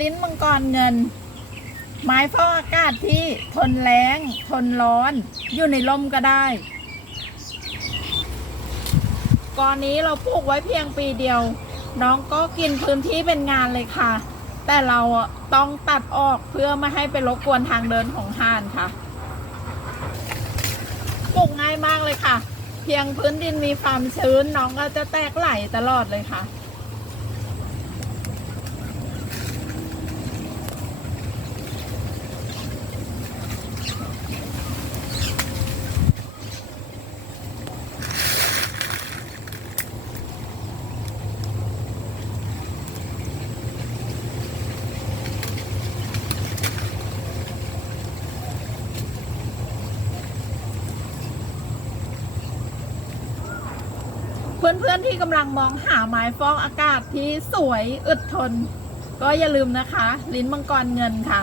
ลิ้นมังกรเงิน ไม้ฟอกอากาศที่ทนแรง ทนร้อน อยู่ในลมก็ได้กอนนี้เราปลูกไว้เพียงปีเดียว น้องก็กินพื้นที่เป็นงานเลยค่ะ แต่เราต้องตัดออกเพื่อไม่ให้ไปรบกวนทางเดินของห่านค่ะปลูกง่ายมากเลยค่ะ เพียงพื้นดินมีความชื้นน้องก็จะแตกไหลตลอดเลยค่ะ เพื่อนๆที่กำลังมองหาไม้ฟอกอากาศที่สวยอึดทน ก็อย่าลืมนะคะ ลิ้นมังกรเงินค่ะ